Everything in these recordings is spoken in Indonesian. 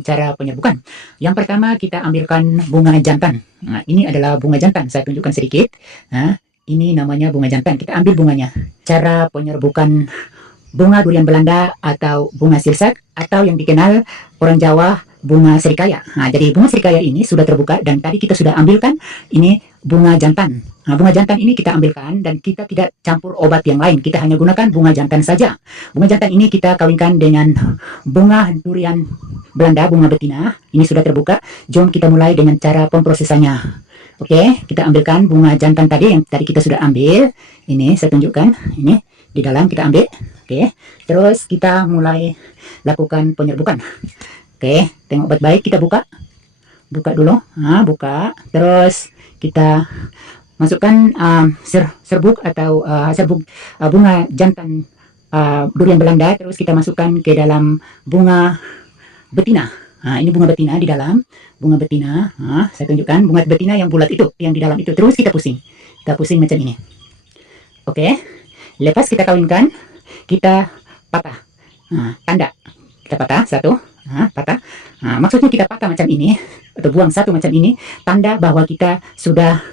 Cara penyerbukan. Yang pertama kita ambilkan bunga jantan. Nah, ini adalah bunga jantan. Saya tunjukkan sedikit. Nah, ini namanya bunga jantan. Kita ambil bunganya. Cara penyerbukan bunga durian Belanda atau bunga sirsak atau yang dikenal orang Jawa bunga serikaya. Nah, jadi bunga serikaya ini sudah terbuka dan tadi kita sudah ambilkan ini bunga jantan. Nah, bunga jantan ini kita ambilkan dan kita tidak campur obat yang lain. Kita hanya gunakan bunga jantan saja. Bunga jantan ini kita kawinkan dengan bunga durian Belanda, bunga betina. Ini sudah terbuka. Jom kita mulai dengan cara pemprosesannya. Oke, kita ambilkan bunga jantan tadi yang tadi kita sudah ambil. Ini saya tunjukkan. Ini di dalam kita ambil. Oke, terus kita mulai lakukan penyerbukan. Oke, tengok baik-baik, kita buka. Buka dulu. Nah, buka. Terus kita masukkan serbuk atau serbuk bunga jantan durian Belanda. Terus kita masukkan ke dalam bunga betina. Nah, ini bunga betina di dalam. Bunga betina. Nah, saya tunjukkan bunga betina yang bulat itu, yang di dalam itu. Terus kita pusing. Kita pusing macam ini. Oke. Lepas kita kawinkan, kita patah. Nah, tanda. Kita patah satu. Nah, patah. Nah, maksudnya kita patah macam ini atau buang satu macam ini, tanda bahwa kita sudah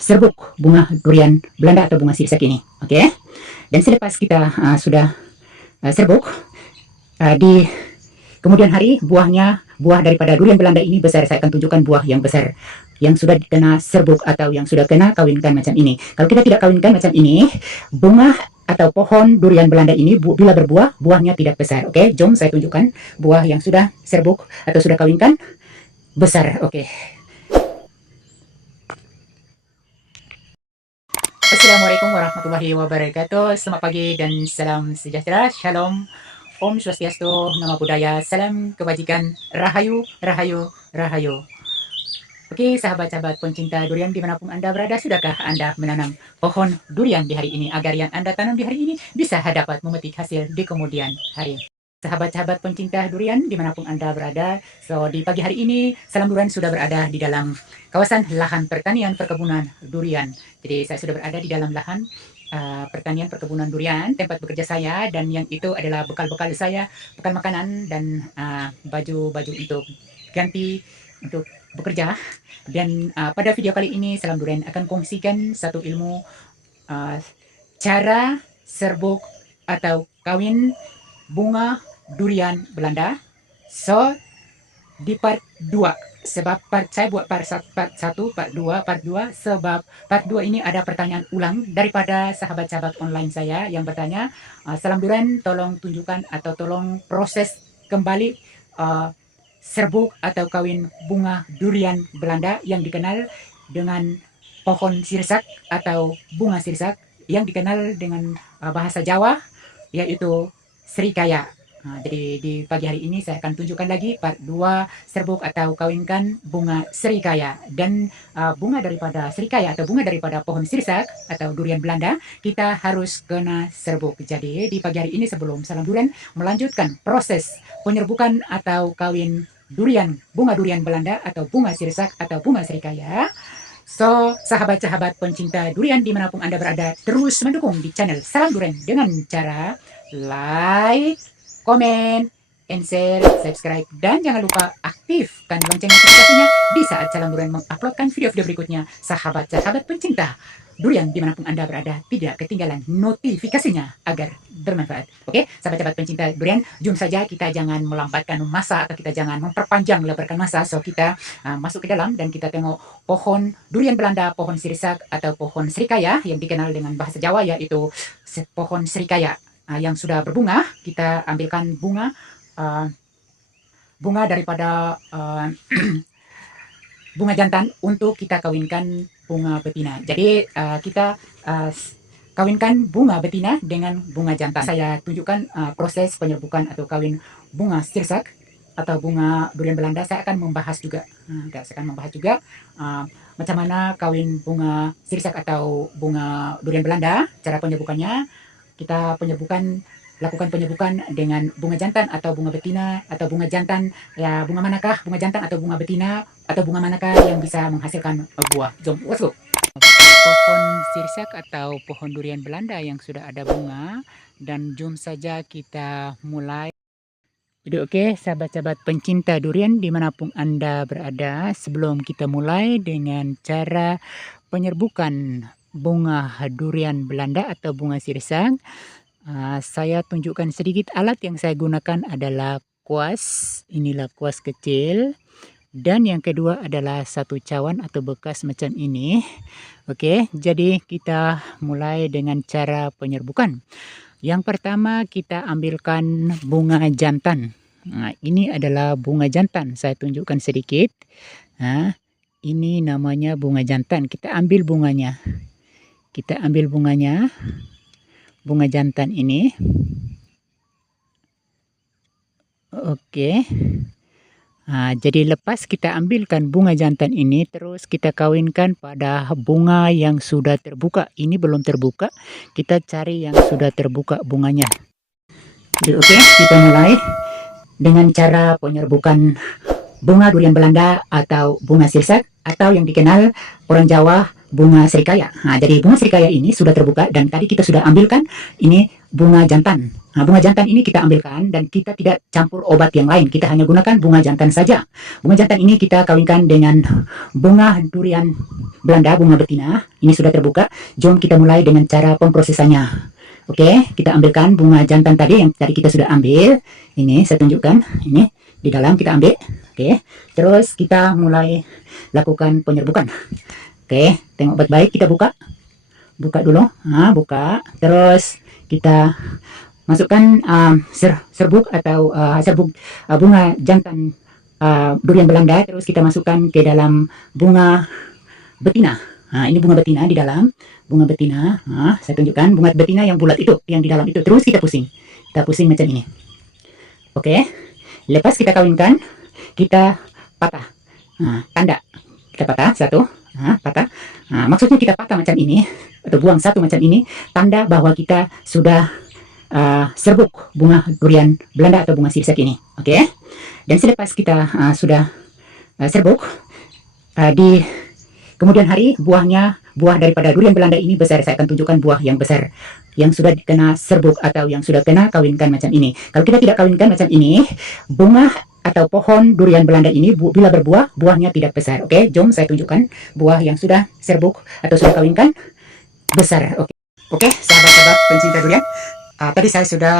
serbuk bunga durian Belanda atau bunga sirsak ini. Oke. Dan selepas kita sudah serbuk, di kemudian hari buah daripada durian Belanda ini besar. Saya akan tunjukkan buah yang besar yang sudah kena serbuk atau yang sudah kena kawinkan macam ini. Kalau kita tidak kawinkan macam ini, bunga atau pohon durian Belanda ini bila berbuah, buahnya tidak besar. Oke, jom saya tunjukkan buah yang sudah serbuk atau sudah kawinkan besar. Oke. Assalamualaikum warahmatullahi wabarakatuh. Selamat pagi dan salam sejahtera. Shalom. Om Swastiastu, Namo Buddhaya, salam kebajikan, Rahayu, Rahayu, Rahayu. Oke, sahabat-sahabat pencinta durian dimanapun Anda berada, sudahkah Anda menanam pohon durian di hari ini agar yang Anda tanam di hari ini bisa dapat memetik hasil di kemudian hari? Sahabat-sahabat pencinta durian dimanapun Anda berada, so di pagi hari ini salam durian sudah berada di dalam kawasan lahan pertanian perkebunan durian. Jadi saya sudah berada di dalam lahan pertanian perkebunan durian, tempat bekerja saya, dan yang itu adalah bekal-bekal saya, bekal makanan dan baju-baju untuk ganti untuk bekerja. Dan pada video kali ini salam durian akan kongsikan satu ilmu cara serbuk atau kawin bunga durian Belanda. So di part 2, sebab saya buat part 1, part 2, sebab part 2 ini ada pertanyaan ulang daripada sahabat-sahabat online saya yang bertanya, salam durian tolong tunjukkan atau tolong proses kembali serbuk atau kawin bunga durian Belanda yang dikenal dengan pohon sirsak atau bunga sirsak yang dikenal dengan bahasa Jawa yaitu serikaya. Nah, jadi di pagi hari ini saya akan tunjukkan lagi part 2 serbuk atau kawinkan bunga serikaya. Dan bunga daripada serikaya atau bunga daripada pohon sirsak atau durian Belanda kita harus kena serbuk. Jadi di pagi hari ini sebelum salam durian melanjutkan proses penyerbukan atau kawin durian, bunga durian Belanda atau bunga sirsak atau bunga serikaya. So, sahabat-sahabat pencinta durian dimanapun Anda berada, terus mendukung di channel Salam Durian dengan cara like, komen, and share, subscribe, dan jangan lupa aktifkan lonceng notifikasinya di saat Salam Durian menguploadkan video-video berikutnya. Sahabat-sahabat pencinta durian dimanapun Anda berada, tidak ketinggalan notifikasinya agar bermanfaat. Oke, sahabat-sahabat pencinta durian, jom saja kita jangan melambatkan masa atau kita jangan memperpanjang lebarkan masa. So, kita masuk ke dalam dan kita tengok pohon durian Belanda, pohon sirsak atau pohon serikaya yang dikenal dengan bahasa Jawa yaitu pohon serikaya yang sudah berbunga. Kita ambilkan bunga bunga daripada bunga jantan untuk kita kawinkan bunga betina. Jadi kita kawinkan bunga betina dengan bunga jantan. Saya tunjukkan proses penyerbukan atau kawin bunga sirsak atau bunga durian Belanda. Saya akan membahas juga, macam mana kawin bunga sirsak atau bunga durian Belanda, cara penyerbukannya. Kita lakukan penyerbukan dengan bunga jantan atau bunga betina atau bunga jantan, ya bunga manakah, bunga jantan atau bunga betina atau bunga manakah yang bisa menghasilkan buah. Jom, let's go. Pohon sirsak atau pohon durian Belanda yang sudah ada bunga, dan jom saja kita mulai. Jadi oke, sahabat-sahabat pencinta durian dimanapun Anda berada, sebelum kita mulai dengan cara penyerbukan bunga durian Belanda atau bunga sirsang, saya tunjukkan sedikit alat yang saya gunakan adalah kuas, inilah kuas kecil, dan yang kedua adalah satu cawan atau bekas macam ini. Oke, jadi kita mulai dengan cara penyerbukan. Yang pertama kita ambilkan bunga jantan. Nah, ini adalah bunga jantan. Saya tunjukkan sedikit. Nah, ini namanya bunga jantan. Kita ambil bunganya. Kita ambil bunganya. Bunga jantan ini. Oke. Nah, jadi lepas kita ambilkan bunga jantan ini, terus kita kawinkan pada bunga yang sudah terbuka. Ini belum terbuka. Kita cari yang sudah terbuka bunganya. Jadi oke, kita mulai dengan cara penyerbukan bunga durian Belanda atau bunga sirsak atau yang dikenal orang Jawa bunga serikaya. Nah, jadi bunga serikaya ini sudah terbuka dan tadi kita sudah ambilkan ini bunga jantan. Nah, bunga jantan ini kita ambilkan dan kita tidak campur obat yang lain. Kita hanya gunakan bunga jantan saja. Bunga jantan ini kita kawinkan dengan bunga durian Belanda, bunga betina. Ini sudah terbuka. Jom kita mulai dengan cara pemprosesannya. Oke, kita ambilkan bunga jantan tadi yang tadi kita sudah ambil. Ini saya tunjukkan. Ini di dalam kita ambil. Oke, terus kita mulai lakukan penyerbukan. Oke, tengok baik-baik, kita buka. Buka dulu. Nah, buka. Terus kita masukkan serbuk atau serbuk bunga jantan durian Belanda. Terus kita masukkan ke dalam bunga betina. Nah, ini bunga betina di dalam. Bunga betina. Nah, saya tunjukkan bunga betina yang bulat itu, yang di dalam itu. Terus kita pusing. Kita pusing macam ini. Oke. Lepas kita kawinkan, kita patah. Nah, tanda. Kita patah satu. Nah, patah. Nah, maksudnya kita patah macam ini atau buang satu macam ini, tanda bahwa kita sudah serbuk bunga durian Belanda atau bunga sirsak ini. Oke. Dan selepas kita sudah serbuk, di kemudian hari buah daripada durian Belanda ini besar. Saya akan tunjukkan buah yang besar yang sudah kena serbuk atau yang sudah kena kawinkan macam ini. Kalau kita tidak kawinkan macam ini, bunga atau pohon durian Belanda ini bila berbuah, buahnya tidak besar. Oke, jom saya tunjukkan buah yang sudah serbuk atau sudah kawinkan besar. Oke, sahabat-sahabat pencinta durian. Tadi saya sudah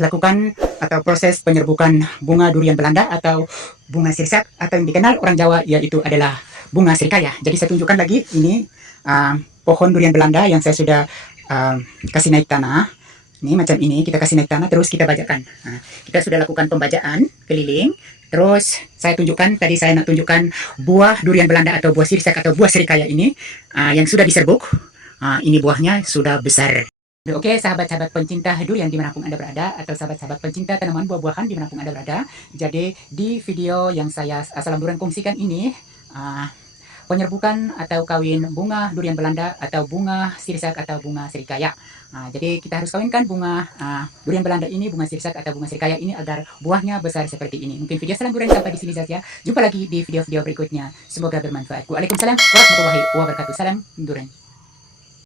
lakukan atau proses penyerbukan bunga durian Belanda atau bunga sirsak atau yang dikenal orang Jawa yaitu adalah bunga serikaya. Jadi saya tunjukkan lagi ini pohon durian Belanda yang saya sudah kasih naik tanah. Ini macam ini kita kasih naik tanah terus kita bajakan. Nah, kita sudah lakukan pembajaan keliling. Terus saya tunjukkan tadi saya nak tunjukkan buah durian Belanda atau buah sirsak atau buah serikaya ini yang sudah diserbuk. Ini buahnya sudah besar. Oke, sahabat-sahabat pencinta durian dimanapun Anda berada, atau sahabat-sahabat pencinta tanaman buah-buahan dimanapun Anda berada. Jadi di video yang saya Assalam Durian kongsikan ini, penyerbukan atau kawin bunga durian Belanda atau bunga sirsak atau bunga serikaya. Jadi kita harus kawinkan bunga durian Belanda ini, bunga sirsak atau bunga serikaya ini agar buahnya besar seperti ini. Mungkin video Salam Durian sampai di sini saja. Jumpa lagi di video-video berikutnya. Semoga bermanfaat. Waalaikumsalam warahmatullahi wabarakatuh. Salam Durian.